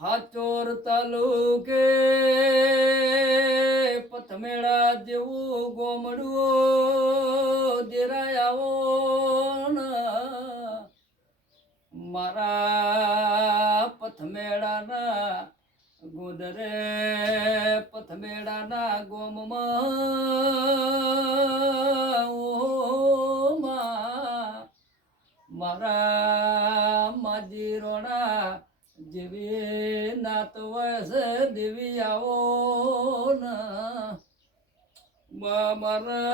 હાચોર તાલુકે પથમેળા જેવું ગોમડું દેરાયાવો મારા પથમેળાના ગુદરે પથમેળાના ગોમમાં મારા માજીરોણા જેવી નાત વયસ દેવી આવો મારા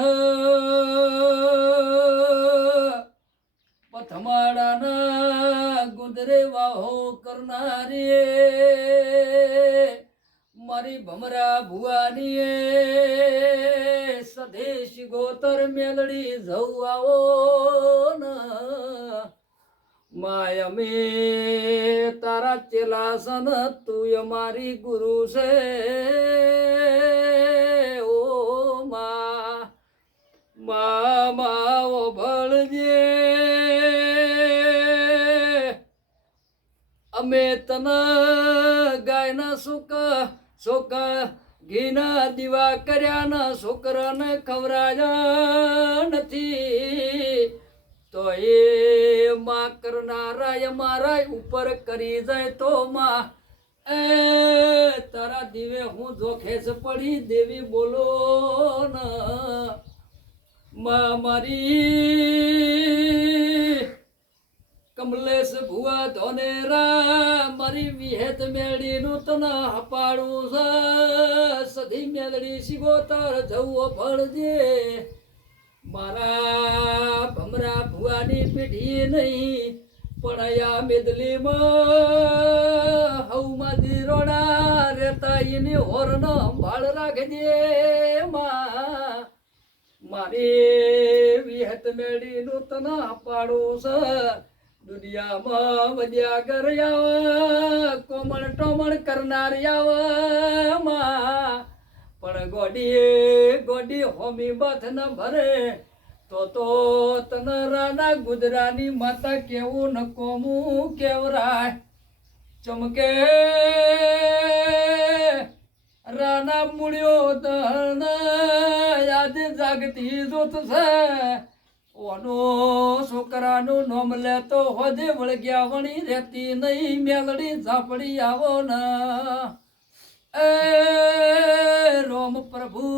પથમાડાના ગુદરે વાહો કરનારી મારી ભમરા ભુવાની સદેશ ગોતર મેલડી જવું આવો માય મે તારા ચેલા સન તું અમારી ગુરુ છે ઓ મા ઓ ભળજે અમે તને ગાયના સુક ઘીના દીવા કર્યાના છોકરાને ખવરાયા નથી તો એ માં કરનારા મારા ઉપર કરી જાય તો માં એ તારા દીવે હું જોખેસ પડી દેવી બોલો ન મારી કમલેશ ભુવા ધોનેરા મારી વિહેત મેળીનું તને હપાડું છે સધી મેળડી શિગોતર જવું ભળજે મારા ભમરા ભુવાની પેઢી નહીં પણ આ મેદલીમાં હવમાં દીરોડા રહેતા એની હોરનો સંભાળ રાખજે મારી વિહત મેળીનું તને પાડું છે દુનિયામાં વધ્યા કર્યા કોમળ ટોમળ કરનાર આવા પણ ગોડી હોમી બાથ ન ભરે તો તનરાના ગુદરાની માતા કેવું ન કોમું કેવરાય ચમકે રાના મૂળ્યો દહન યાદ જાગતી જોત છે ઓનો છોકરાનું નોમ લેતો હોજે વળગ્યા વણી રહેતી નહીં મેલડી ઝાપડી આવો ને એ રોમ પ્રભુ